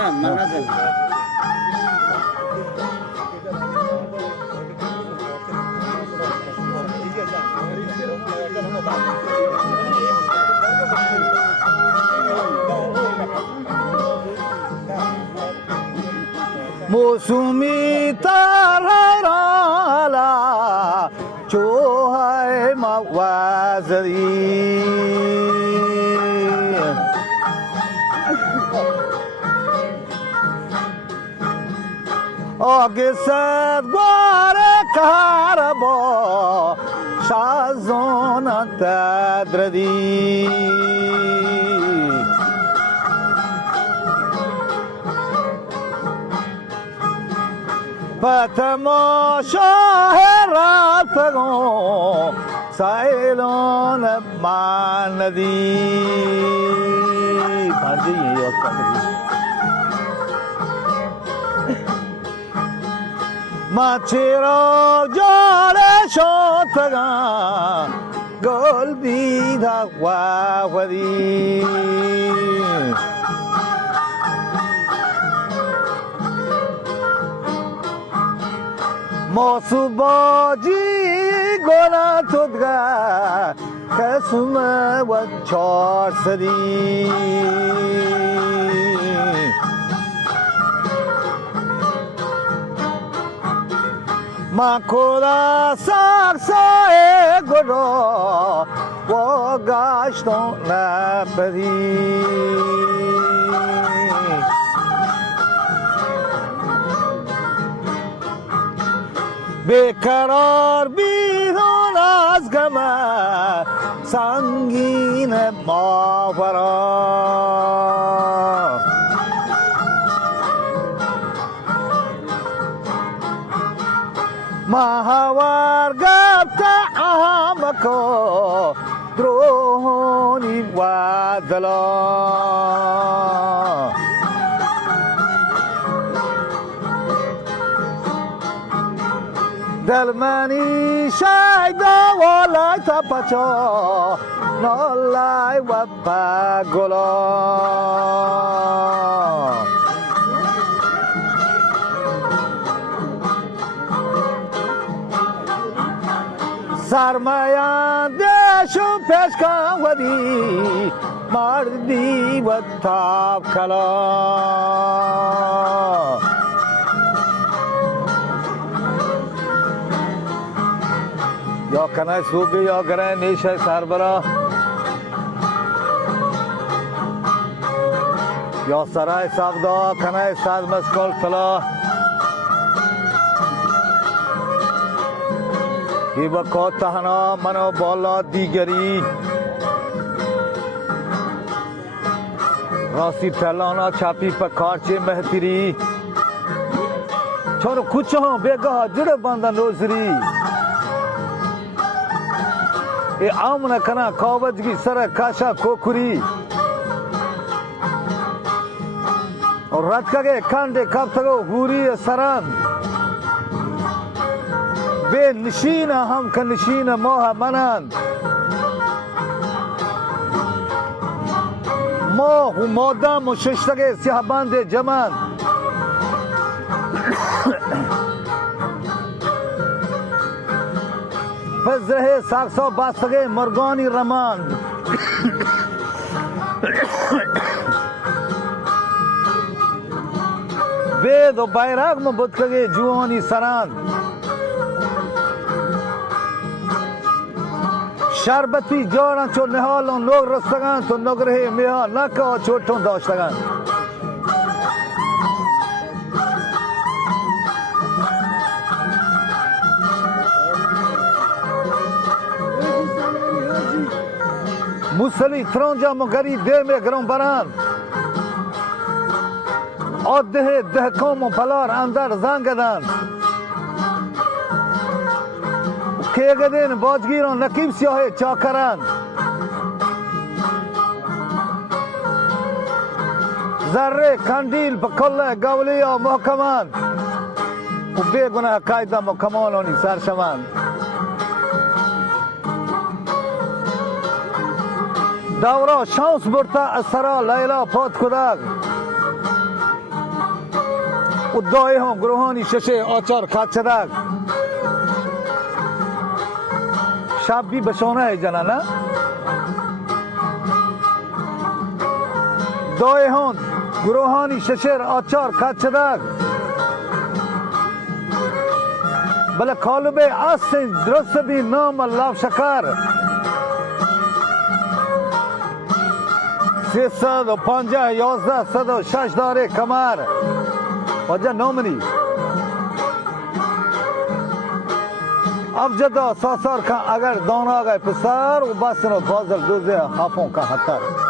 من نزدم. موسومی تر حرالا چوهای موازری آگه سدگوار کار با شازون تدردی فتماشا رفتگو سایلون من ندی پانجه یه یاد کنید ما چرا جاله شدگم گل بیده وودی موسو باجی گنا تودگا قسم و چار سری ما کودا ساکسای گرو و گاشتون نپری بیقرار بیرون از گمه سنگین ماورا ماهوار گفت احمکو درونی و دلا دل منی شایده والای تا پچا نالای و پگلا سرمایان دیشو پیش کن ودی مردی و تاب کلا یا کنه صوبی یا گره نیشه سربرا یا سرای ساقدا کنه ساز مسکل کلا ای با تهنا منو بالا دیگری راستی پلانا چاپی پا کارچه مهتیری چون کچه ها بگاه جره بندن روزری ای آمنا کنا کاوجگی سر کاشا کوکوری اور رات کگه کانده کب تگو گوری سران به نشین هم که نشین ماه منند ماه و مادم و ششتگه سیاه بند جمند پزره ساکسا باستگه مرگانی رماند بید و بیرق مبودکگه جوانی سرند شربتی جارن چون نهالون لوگ رستگان تو نگره میان نکا چوتون داشتگان موسلی ترانجا مگری دیمه گرم بران آده دهکام و پلار اندر زنگدن که گدین باجگیران نکیب سیاه چاکران ذره کندیل بکل گولی و محکمان و بیگناه قایده محکمانانی سرشمان دورا شانس برتا از سرا لیلا پاد کداغ Uddoy hon Grohani Sheshe Ochar Kachadak Shabbi Bashona hai jana na Doy hon Grohani Shesher Ochar Kachadak Bala Kolube Asin Drosabi Nam Allah Shakar Sisado Panja Yozda Sado Shashdare Kamar Hoca nomini अब जदा सासार का अगर दोनों गए पसार वो बस न बाजल दूजे हाफों का हतर